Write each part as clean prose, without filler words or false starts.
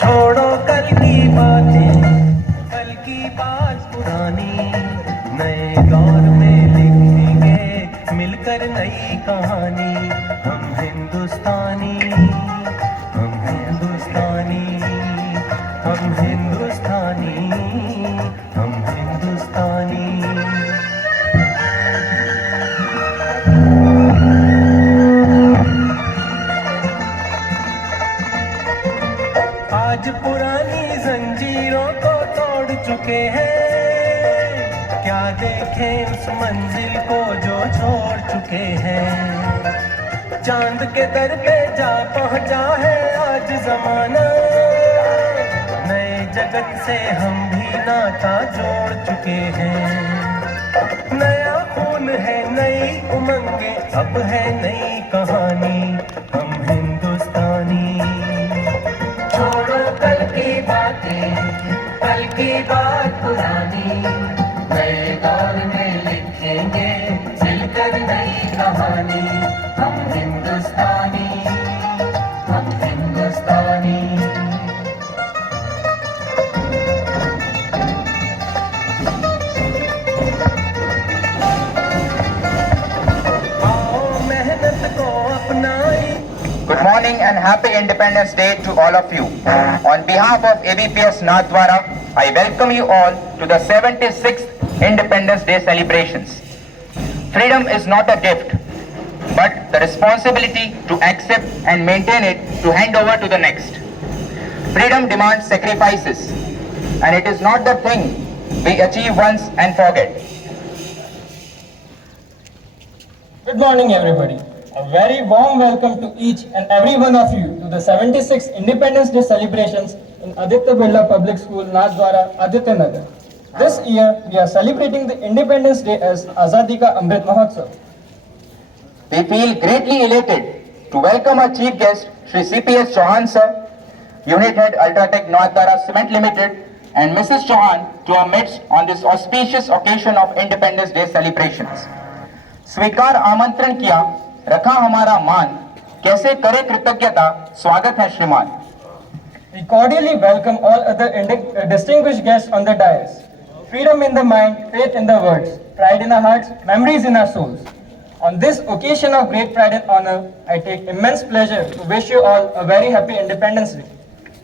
छोड़ो कल की बातें, कल की बात पुरानी, नए दौर में लिखेंगे मिलकर नई कहानी। हम हिंदुस्तानी, हम हिंदुस्तानी, हम हिंदुस्तानी, हम हिंदुस्तानी। आज पुरानी जंजीरों को तोड़ चुके हैं, क्या देखें उस मंजिल को जो छोड़ चुके हैं। चांद के दर पे जा पहुंचा है आज जमाना, नए जगत से हम भी नाता जोड़ चुके हैं। नया खून है, नई उमंगे, अब है नई कहानी। हम हिंदुस्तानी, छोड़ो कल की बातें, कल की बात पुरानी, नए दौर में लिखेंगे मिलकर नई कहानी। हम हिंदुस्तानी, हम हिंदुस्तानी। आओ मेहनत को अपनाई। Good morning and happy Independence Day to all of you. On behalf of ABPS Nathdwara, I welcome you all to the 76th Independence Day celebrations. Freedom is not a gift, but the responsibility to accept and maintain it to hand over to the next. Freedom demands sacrifices, and it is not the thing we achieve once and forget. Good morning, everybody. A very warm welcome to each and every one of you to the 76th Independence Day celebrations in Aditya Birla Public School, Nathdwara, Aditya Nagar. This year, we are celebrating the Independence Day as Azadi Ka Amrit Mahotsav. We feel greatly elated to welcome our chief guest, Shri CPS Chauhan sir, Unit Head Ultratech Nathdwara Cement Limited, and Mrs. Chauhan to our midst on this auspicious occasion of Independence Day celebrations. स्वीकार आमंत्रण किया, रखा हमारा मान, कैसे करे कृतज्ञता, स्वागत है श्रीमान। We cordially welcome all other distinguished guests on the dais. Freedom in the mind, faith in the words, pride in our hearts, memories in our souls. On this occasion of great pride and honor, I take immense pleasure to wish you all a very happy Independence Day.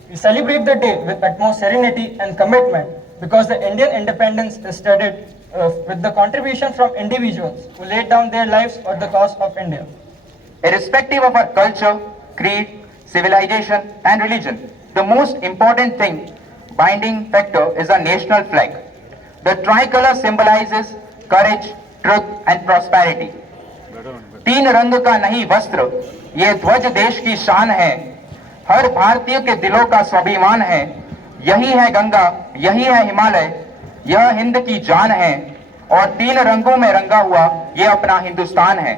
We celebrate the day with utmost serenity and commitment because the Indian independence is studded with the contribution from individuals who laid down their lives for the cause of India. Irrespective of our culture, creed, civilization and religion, the most important thing, binding factor is our national flag. The tricolor symbolizes courage, truth and prosperity. तीन रंग का नहीं वस्त्र, ये ध्वज देश की शान है, हर भारतीय के दिलों का स्वाभिमान है। यही है गंगा, यही है हिमालय, यह हिंद की जान है, और तीन रंगों में रंगा हुआ ये अपना हिंदुस्तान है।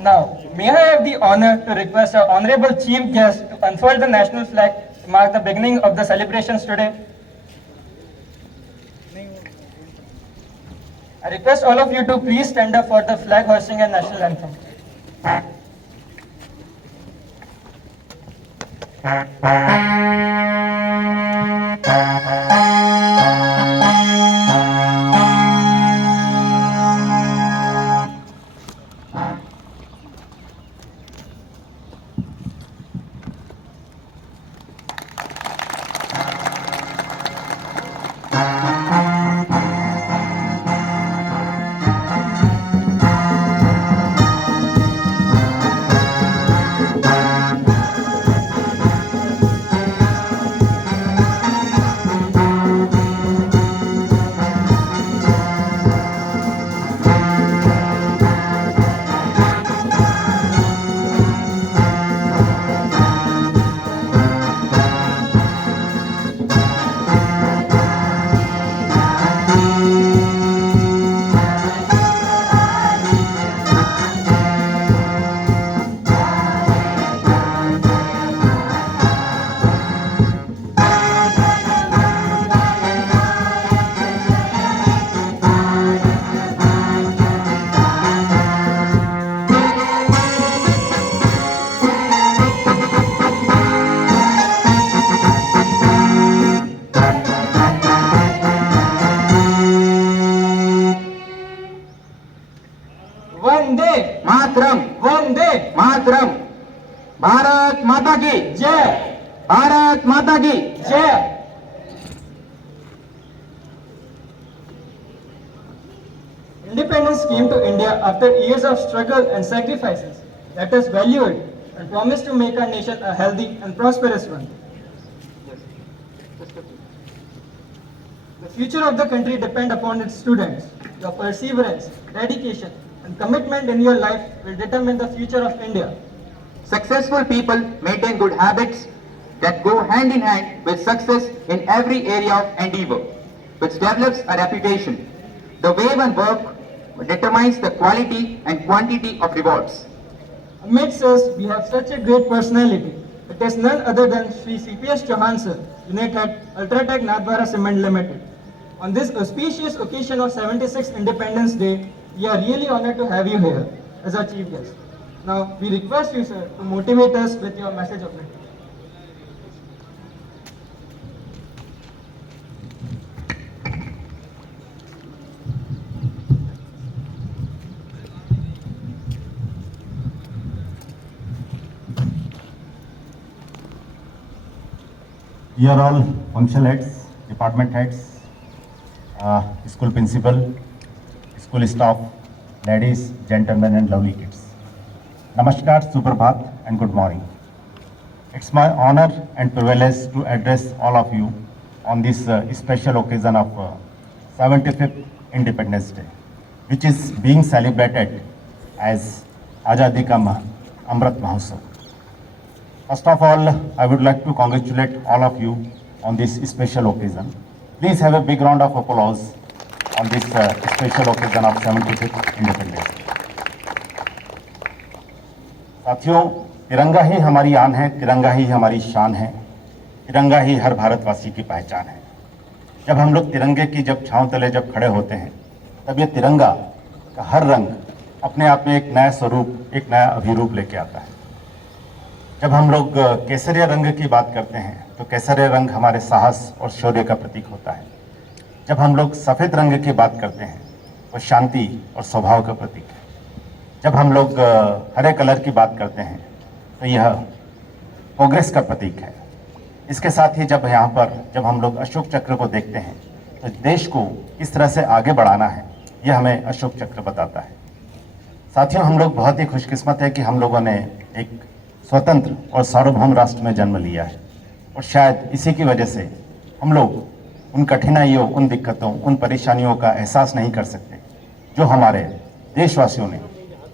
Now, may I have the honor to request our honorable chief guest to unfurl the national flag to mark the beginning of the celebrations today. I request all of you to please stand up for the flag hoisting and national anthem. मातरम, वंदे मातरम। भारत माता की, जय, भारत माता की। जय। Independence came to India after years of struggle and sacrifices. Let us value it and promise to make our nation a healthy and prosperous one. The future of the country depends upon its students. Your perseverance, dedication, and commitment in your life will determine the future of India. Successful people maintain good habits that go hand in hand with success in every area of endeavor, which develops a reputation. The way one works determines the quality and quantity of rewards. Amidst us, we have such a great personality. It is none other than Sri CPS Chauhan sir, Unit Head, Ultratech Nathdwara Cement Limited. On this auspicious occasion of 76th Independence Day, we are really honored to have you here as our chief guest. Now, we request you, sir, to motivate us with your message of it. We are all functional heads, department heads, school principal, school staff, ladies, gentlemen and lovely kids. Namaskar, Suprabhat and good morning. It's my honor and privilege to address all of you on this special occasion of 75th Independence Day, which is being celebrated as Azadi Ka Amrit Mahotsav. First of all, I would like to congratulate all of you on this special occasion. Please have a big round of applause on this special occasion of 75th Independence Day. साथियों, तिरंगा ही हमारी आन है, तिरंगा ही हमारी शान है, तिरंगा ही हर भारतवासी की पहचान है। जब हम लोग तिरंगे की जब छांव तले जब खड़े होते हैं, तब ये तिरंगा का हर रंग अपने आप में एक नया स्वरूप, एक नया अभिरूप लेके आता है। जब हम लोग केसरिया रंग की बात करते हैं तो केसरिया रंग हमारे साहस और शौर्य का प्रतीक होता है। जब हम लोग सफ़ेद रंग की बात करते हैं वो शांति और स्वभाव का प्रतीक है। जब हम लोग हरे कलर की बात करते हैं तो यह प्रोग्रेस का प्रतीक है। इसके साथ ही जब यहाँ पर जब हम लोग अशोक चक्र को देखते हैं तो देश को किस तरह से आगे बढ़ाना है यह हमें अशोक चक्र बताता है। साथियों, हम लोग बहुत ही खुशकिस्मत है कि हम लोगों ने एक स्वतंत्र और सार्वभौम राष्ट्र में जन्म लिया है और शायद इसी की वजह से हम लोग उन कठिनाइयों, उन दिक्कतों, उन परेशानियों का एहसास नहीं कर सकते जो हमारे देशवासियों ने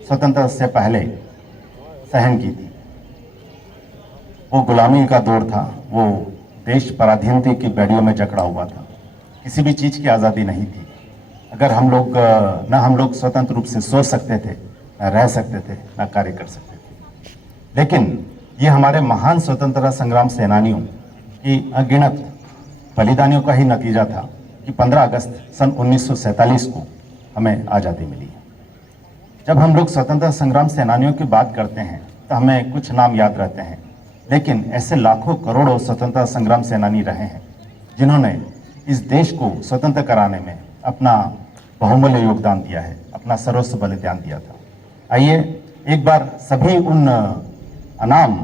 स्वतंत्रता से पहले सहन की थी। वो गुलामी का दौर था, वो देश पराधीनता की बेड़ियों में जकड़ा हुआ था, किसी भी चीज़ की आज़ादी नहीं थी। अगर हम लोग हम लोग स्वतंत्र रूप से सोच सकते थे, न रह सकते थे, न कार्य कर सकते थे। लेकिन ये हमारे महान स्वतंत्रता संग्राम सेनानियों की अगिनत बलिदानियों का ही नतीजा था कि 15 अगस्त सन 1947 को हमें आज़ादी मिली। जब हम लोग स्वतंत्रता संग्राम सेनानियों की बात करते हैं तो हमें कुछ नाम याद रहते हैं, लेकिन ऐसे लाखों करोड़ों स्वतंत्रता संग्राम सेनानी रहे हैं जिन्होंने इस देश को स्वतंत्र कराने में अपना बहुमूल्य योगदान दिया है, अपना सर्वस्व बलिदान दिया था। आइए एक बार सभी उन अनाम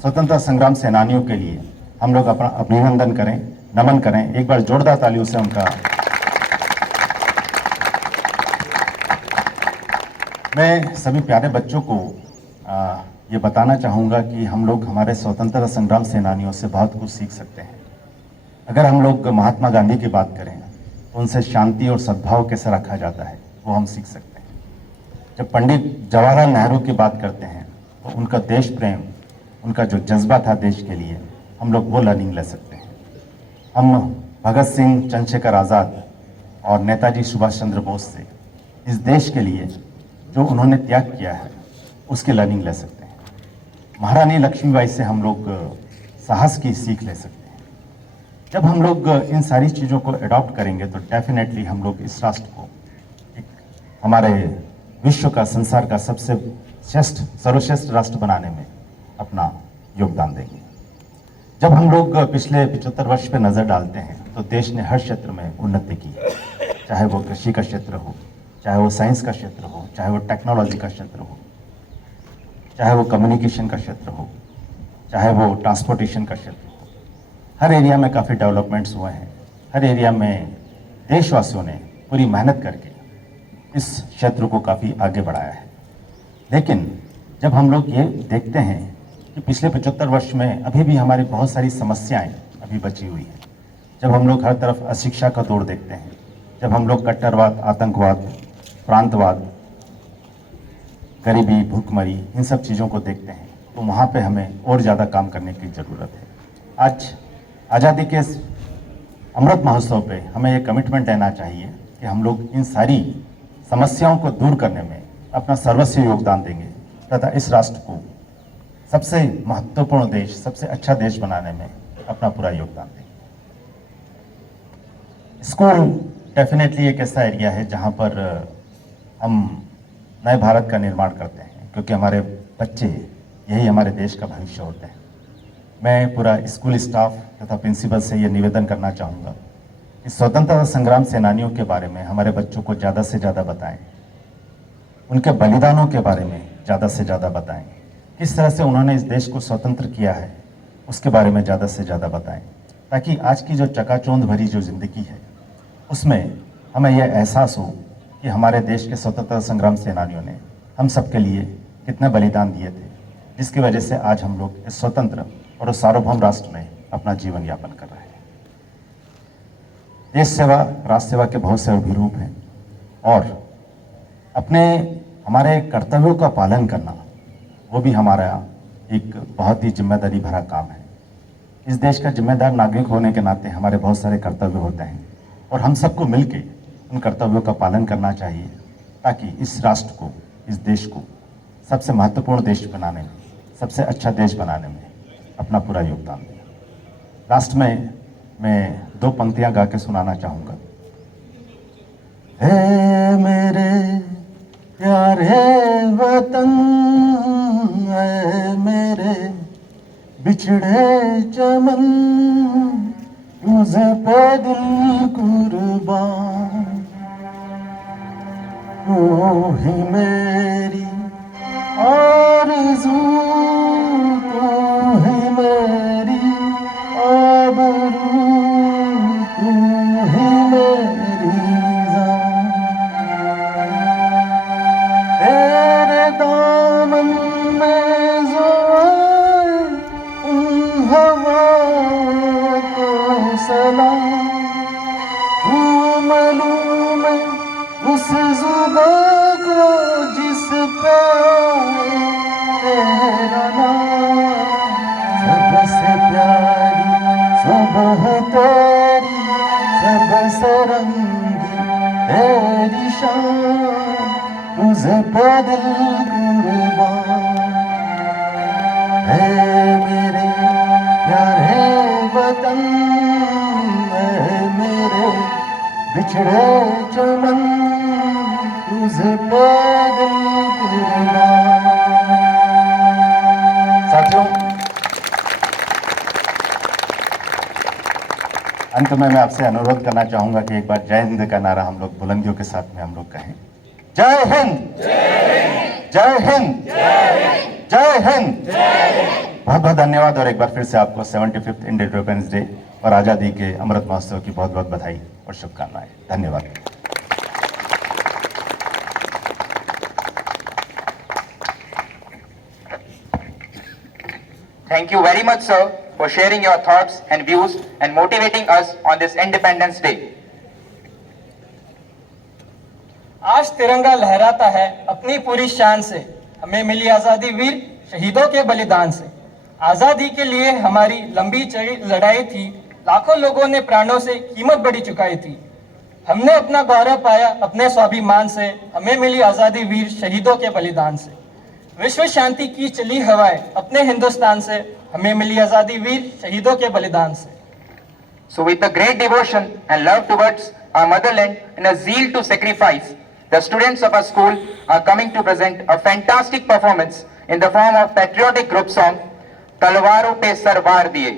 स्वतंत्रता संग्राम सेनानियों के लिए हम लोग अपना अभिनंदन करें, नमन करें। एक बार जोरदार तालियों से उनका। मैं सभी प्यारे बच्चों को ये बताना चाहूँगा कि हम लोग हमारे स्वतंत्रता संग्राम सेनानियों से बहुत कुछ सीख सकते हैं। अगर हम लोग महात्मा गांधी की बात करें तो उनसे शांति और सद्भाव कैसे रखा जाता है वो हम सीख सकते हैं। जब पंडित जवाहरलाल नेहरू की बात करते हैं तो उनका देश प्रेम, उनका जो जज्बा था देश के लिए, हम लोग वो लर्निंग ले सकते हैं। हम भगत सिंह, चंद्रशेखर आज़ाद और नेताजी सुभाष चंद्र बोस से इस देश के लिए जो उन्होंने त्याग किया है उसकी लर्निंग ले सकते हैं। महारानी लक्ष्मीबाई से हम लोग साहस की सीख ले सकते हैं। जब हम लोग इन सारी चीज़ों को अडॉप्ट करेंगे तो डेफिनेटली हम लोग इस राष्ट्र को एक हमारे विश्व का, संसार का सबसे श्रेष्ठ, सर्वश्रेष्ठ राष्ट्र बनाने में अपना योगदान देंगे। जब हम लोग पिछले 75 वर्ष पे नज़र डालते हैं तो देश ने हर क्षेत्र में उन्नति की है, चाहे वो कृषि का क्षेत्र हो, चाहे वो साइंस का क्षेत्र हो, चाहे वो टेक्नोलॉजी का क्षेत्र हो, चाहे वो कम्युनिकेशन का क्षेत्र हो, चाहे वो ट्रांसपोर्टेशन का क्षेत्र हो, हर एरिया में काफ़ी डेवलपमेंट्स हुए हैं। हर एरिया में देशवासियों ने पूरी मेहनत करके इस क्षेत्र को काफ़ी आगे बढ़ाया है। लेकिन जब हम लोग ये देखते हैं कि पिछले 75 वर्ष में अभी भी हमारी बहुत सारी समस्याएं अभी बची हुई हैं, जब हम लोग हर तरफ अशिक्षा का दौर देखते हैं, जब हम लोग कट्टरवाद, आतंकवाद, प्रांतवाद, गरीबी, भूखमरी, इन सब चीज़ों को देखते हैं, तो वहाँ पे हमें और ज़्यादा काम करने की ज़रूरत है। आज आज़ादी के इस अमृत महोत्सव पे हमें ये कमिटमेंट लेना चाहिए कि हम लोग इन सारी समस्याओं को दूर करने में अपना सर्वस्व योगदान देंगे तथा इस राष्ट्र को सबसे महत्वपूर्ण देश, सबसे अच्छा देश बनाने में अपना पूरा योगदान देंगे। स्कूल डेफिनेटली एक ऐसा एरिया है जहाँ पर हम नए भारत का निर्माण करते हैं, क्योंकि हमारे बच्चे यही हमारे देश का भविष्य होते हैं। मैं पूरा स्कूल स्टाफ तथा प्रिंसिपल से ये निवेदन करना चाहूँगा कि स्वतंत्रता संग्राम सेनानियों के बारे में हमारे बच्चों को ज़्यादा से ज़्यादा बताएं, उनके बलिदानों के बारे में ज़्यादा से ज़्यादा बताएं, किस तरह से उन्होंने इस देश को स्वतंत्र किया है उसके बारे में ज़्यादा से ज़्यादा बताएं, ताकि आज की जो चकाचौंध भरी जो ज़िंदगी है उसमें हमें यह एहसास हो कि हमारे देश के स्वतंत्रता संग्राम सेनानियों ने हम सबके लिए कितने बलिदान दिए थे, जिसकी वजह से आज हम लोग इस स्वतंत्र और सार्वभौम राष्ट्र में अपना जीवन यापन कर रहे हैं। देश सेवा, राष्ट्र सेवा के बहुत से अभिरूप हैं और अपने हमारे कर्तव्यों का पालन करना वो भी हमारा एक बहुत ही जिम्मेदारी भरा काम है। इस देश का जिम्मेदार नागरिक होने के नाते हमारे बहुत सारे कर्तव्य होते हैं और हम सबको मिलके उन कर्तव्यों का पालन करना चाहिए, ताकि इस राष्ट्र को, इस देश को सबसे महत्वपूर्ण देश बनाने में, सबसे अच्छा देश बनाने में अपना पूरा योगदान दें। लास्ट में मैं 2 पंक्तियां गा के सुनाना चाहूँगा। हे मेरे प्यारे वतन, है मेरे बिछड़े चमन, तुझे पे दिल कुर्बान, तू ही मेरी आरज़ू, तू ही मेरी आबरू, तू ही मेरी जान, तेरे दामन में जो आए उन हवाओं को सलाम, झूम लूं मैं उस जुबां को जिस पे आए तेरा नाम, सबसे प्यारी सुबह तेरी, सबसे रंगी तेरी शान, तुझे पे दिल कुर्बान, है मेरे प्यारे वतन, है मेरे बिछड़े चमन, तुझे पे दिल कुर्बान। साथियों, अंत में मैं आपसे अनुरोध करना चाहूंगा कि एक बार जय हिंद का नारा हम लोग बुलंदियों के साथ में हम लोग कहें। जय हिंद, जय हिंद, जय हिंद। बहुत बहुत धन्यवाद और एक बार फिर से आपको 75th इंडिपेंडेंस डे और आज़ादी के अमृत महोत्सव की बहुत बहुत बधाई और शुभकामनाएं। धन्यवाद। Thank you very much, sir, for sharing your thoughts and views and motivating us on this Independence Day. आज तिरंगा लहराता है अपनी पूरी शान से, हमें मिली आज़ादी वीर शहीदों के बलिदान से। आज़ादी के लिए हमारी लंबी चौड़ी लड़ाई थी, लाखों लोगों ने प्राणों से कीमत बड़ी चुकाई थी। हमने अपना गौरव पाया अपने स्वाभिमान से, हमें मिली आज़ादी वीर शहीदों के बलिदान से। विश्व शांति की चली हवाएं अपने हिंदुस्तान से, हमें मिली आज़ादी वीर शहीदों के बलिदान से। So with a great devotion and love towards our motherland and a zeal to sacrifice, the students of our school are coming to present a fantastic performance in the form of patriotic group song तलवारों पे sir वार दिए।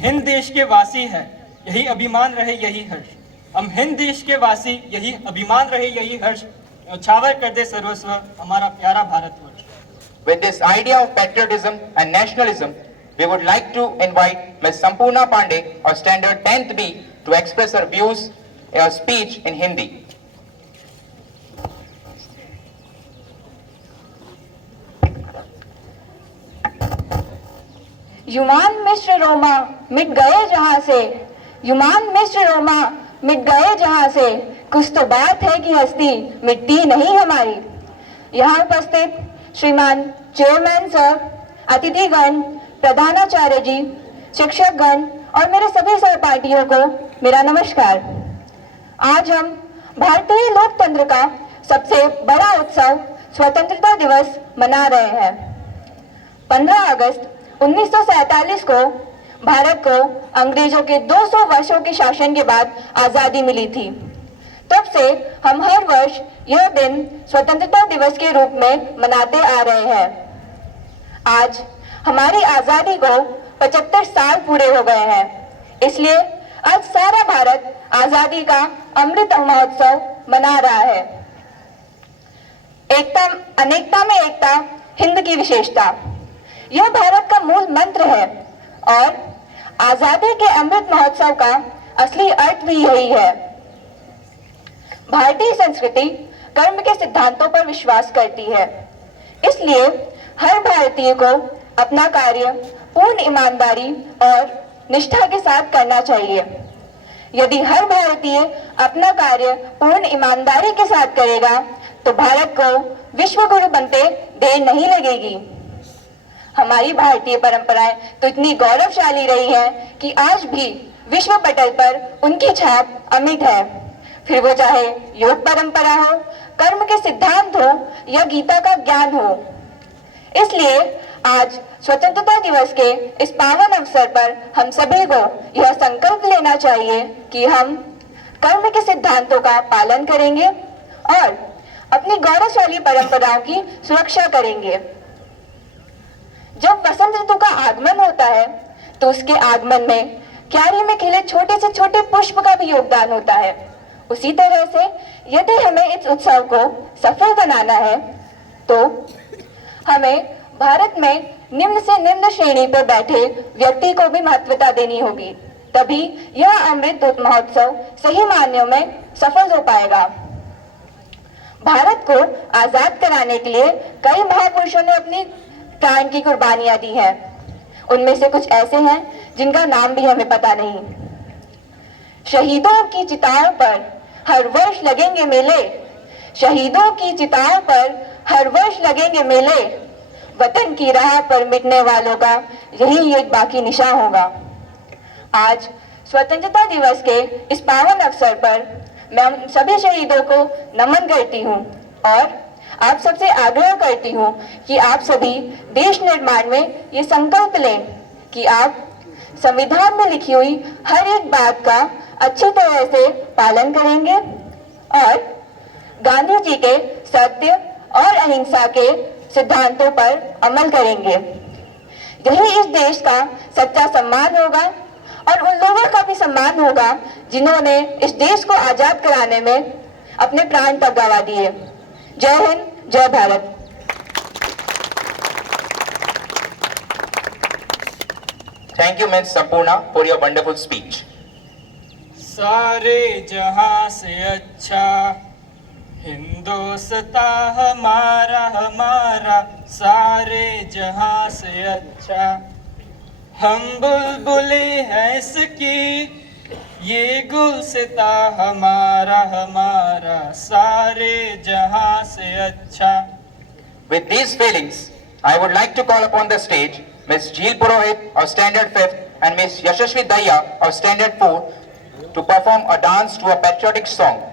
हिंद देश के वासी हैं, यही अभिमान रहे यही हर्ष। हम हिंद देश के वासी, यही अभिमान रहे यही हर्ष। छावर कर दे सर्वस्व हमारा प्यारा Bharatvarsh. With this idea of patriotism and nationalism, we would like to invite Ms. Sampurna Pandey of Standard 10th B to express her views in a speech in Hindi. युमान मिश्र रोमा मिट गए जहां से, युमान मिश्र रोमा मिट गए जहां से, कुछ तो बात है कि हस्ती मिटती नहीं हमारी। यहाँ उपस्थित श्रीमान चेयरमैन सर, अतिथिगण, प्रधानाचार्य जी, शिक्षकगण और मेरे सभी सहपाठियों को मेरा नमस्कार। आज हम भारतीय लोकतंत्र का सबसे बड़ा उत्सव स्वतंत्रता दिवस मना रहे हैं। 15 अगस्त 1947 को भारत को अंग्रेजों के 200 वर्षों के शासन के बाद आजादी मिली थी। तब से हम हर वर्ष यह दिन स्वतंत्रता दिवस के रूप में मनाते आ रहे हैं। आज हमारी आजादी को 75 साल पूरे हो गए हैं, इसलिए आज सारा भारत आजादी का अमृत महोत्सव मना रहा है। एकता अनेकता में एकता, हिंद की विशेषता, यह भारत का मूल मंत्र है और आजादी के अमृत महोत्सव का असली अर्थ भी यही है। भारतीय संस्कृति कर्म के सिद्धांतों पर विश्वास करती है, इसलिए हर भारतीय को अपना कार्य पूर्ण ईमानदारी और निष्ठा के साथ करना चाहिए। यदि हर भारतीय अपना कार्य पूर्ण ईमानदारी के साथ करेगा तो भारत को विश्व गुरु बनते देर नहीं लगेगी। हमारी भारतीय परंपराएं तो इतनी गौरवशाली रही हैं कि आज भी विश्व पटल पर उनकी छाप अमिट है, फिर वो चाहे योग परंपरा हो, कर्म के सिद्धांत हो या गीता का ज्ञान हो। इसलिए आज स्वतंत्रता दिवस के इस पावन अवसर पर हम सभी को यह संकल्प लेना चाहिए कि हम कर्म के सिद्धांतों का पालन करेंगे और अपनी गौरवशाली परंपराओं की सुरक्षा करेंगे। जब वसंत ऋतु का आगमन होता है तो उसके आगमन में क्यारी में खिले छोटे से छोटे पुष्प का भी योगदान होता है। उसी तरह से यदि हमें इस उत्सव को सफल बनाना है तो हमें भारत में निम्न से निम्न श्रेणी पर बैठे व्यक्ति को भी महत्वता देनी होगी, तभी यह अमृत महोत्सव सही मायनों में सफल हो पाएगा। भारत को आजाद कराने के लिए कई महापुरुषों ने अपनी प्राण की कुर्बानियां दी हैं। उनमें से कुछ ऐसे हैं जिनका नाम भी हमें पता नहीं। शहीदों की चिताओं पर हर वर्ष लगेंगे मेले, शहीदों की चिताओं पर हर वर्ष लगेंगे मेले, वतन की राह पर मिटने वालों का यही एक बाकी निशान होगा। आज स्वतंत्रता दिवस के इस पावन अवसर पर मैं उन सभी शहीदों को नमन करती हूँ और आप सबसे आग्रह करती हूँ कि आप सभी देश निर्माण में ये संकल्प लें कि आप संविधान में लिखी हुई हर एक बात का अच्छी तरह से पालन करेंगे और गांधी जी के सत्य और अहिंसा के सिद्धांतों पर अमल करेंगे। यही इस देश का सच्चा सम्मान होगा और उन लोगों का भी सम्मान होगा जिन्होंने इस देश को आजाद कराने में अपने प्राण तक गंवा दिए। जय हिंद, जय Bharat. Thank you, Ms. Sampurna, for your wonderful speech. सारे जहां से अच्छा हिंदोस्ता हमारा हमारा, सारे जहां से अच्छा। हम बुलबुले हैं इसकी, ये गुलसिता हमारा हमारा, सारे जहां से अच्छा। With these feelings, I would like to call upon the stage Ms. Jeel Purohit of Standard 5th and Ms. Yashasvi Daya of Standard 4 to perform a dance to a patriotic song.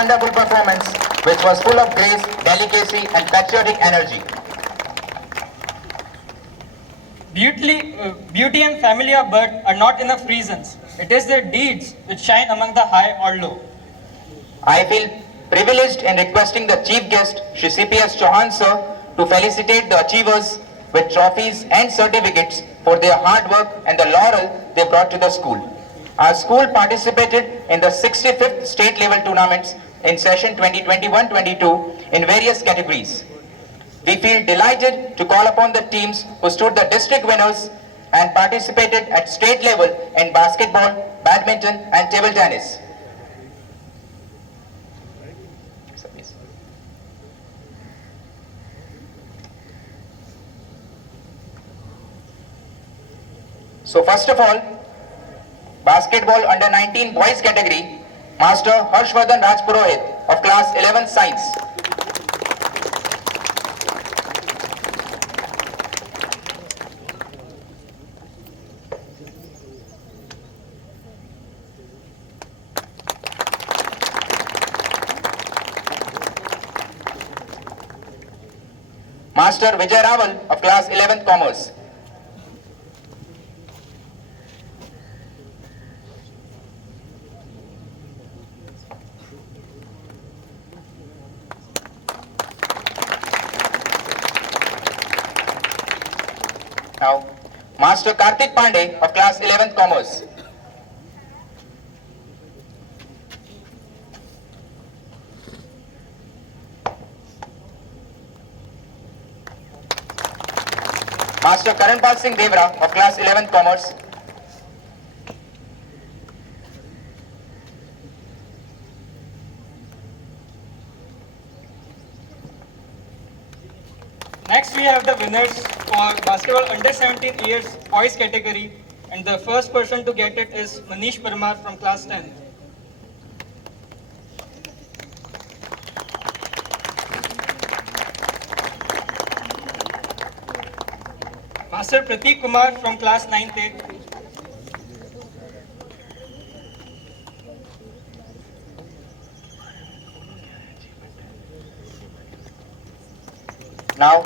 wonderful performance which was full of grace, delicacy and patriotic energy. Beauty and family of birth are not enough reasons. It is their deeds which shine among the high or low. I feel privileged in requesting the chief guest, Shri CPS Chauhan sir, to felicitate the achievers with trophies and certificates for their hard work and the laurel they brought to the school. Our school participated in the 65th state level tournaments in session 2021-22 in various categories. We feel delighted to call upon the teams who stood the district winners and participated at state level in basketball, badminton and table tennis. So first of all, basketball under 19 boys category, Master Harshvardhan Rajpurohit of class 11 Science. Master Vijay Raval of class 11th Commerce. Now, Master Karthik Pandey of class 11th Commerce. Master Karanpal Singh Devra of class 11th Commerce. Next we have the winners for basketball under 17 years boys category, and the first person to get it is Manish Parmar from class 10. Master Prateek Kumar from class 9th A. Now,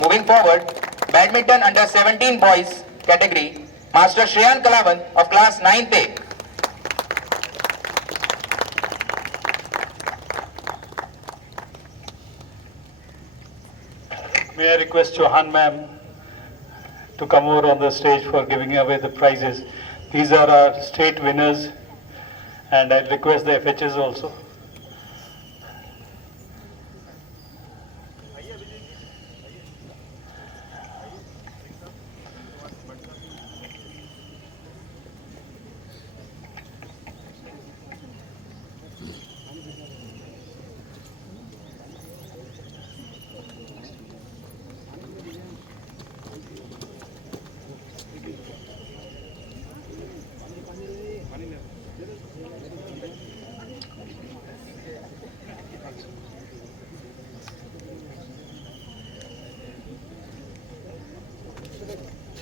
moving forward, badminton under 17 boys category, Master Shreyan Kalawan of class 9th A. May I request Chauhan ma'am to come over on the stage for giving away the prizes. These are our state winners, and I request the FHs also.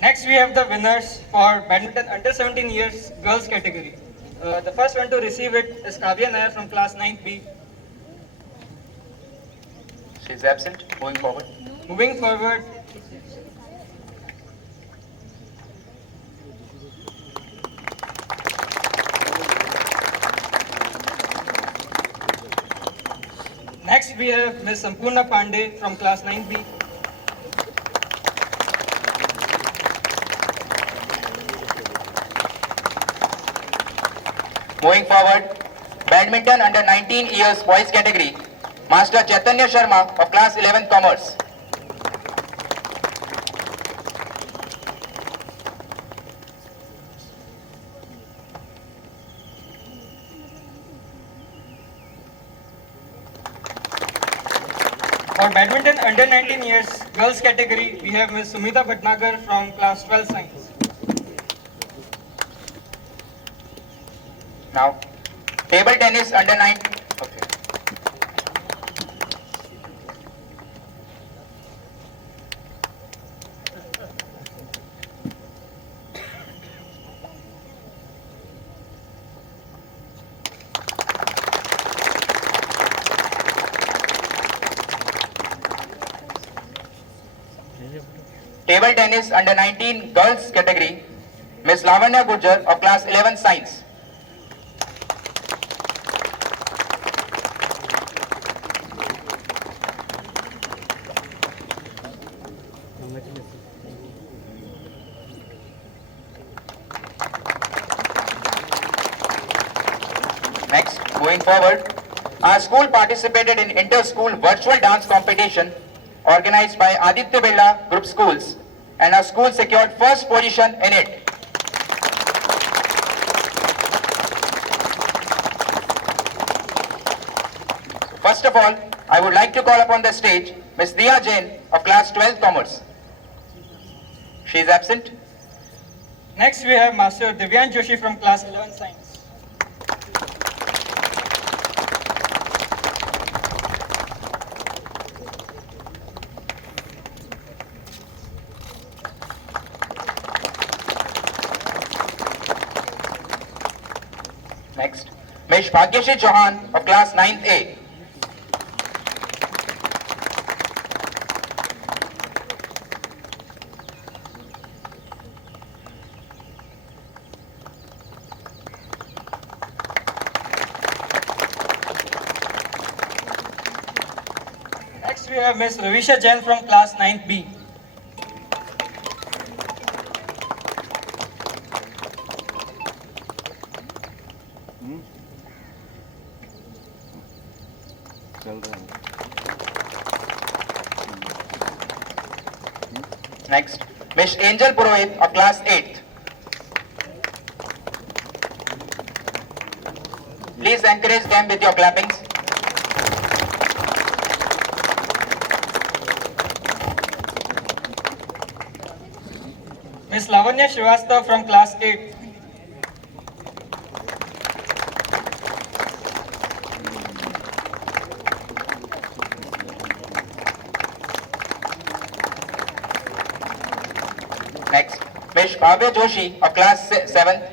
Next we have the winners for badminton under 17 years girls category. The first one to receive it is Kavya Nair from class 9th B. She is absent. Moving forward. Moving forward, next we have Ms. Sampurna Pandey from class 9B. Moving forward, badminton under 19 years boys category, Master Chaitanya Sharma of class 11th Commerce. For badminton under 19 years girls category, we have Ms. Sumita Bhatnagar from class 12 science. Now, table tennis under 9. Okay. Table tennis under 19 girls category, Miss Lavanya Gurjar of class 11 science. Next, moving forward, our school participated in inter-school virtual dance competition organized by Aditya Birla Group Schools, and our school secured first position in it. First of all, I would like to call upon the stage Ms. Diya Jain of class 12 Commerce. She is absent. Next, we have Master Divyan Joshi from class 11 Science. Next, Ms. Bhagyashri Chauhan of class 9th A. Next, we have Miss Ravisha Jain from class 9th B. Next, Ms. Angel Purohit of class 8th. Please encourage them with your clappings. Miss Lavanya Srivastava from class 8. Next, Ms. Bhavya Joshi of class 7th.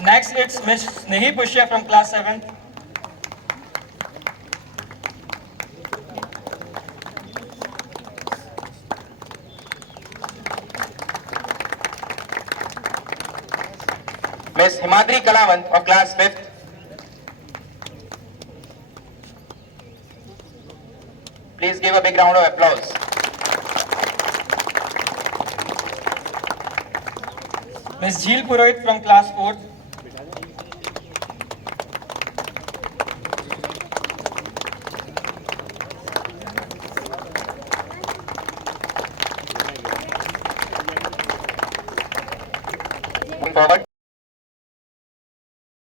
Next, it's Miss Snehi Pushya from class 7th. Ms. Himadri Kalawant of class 5th. Please give a big round of applause. Miss Jheel Purohit from class 4th.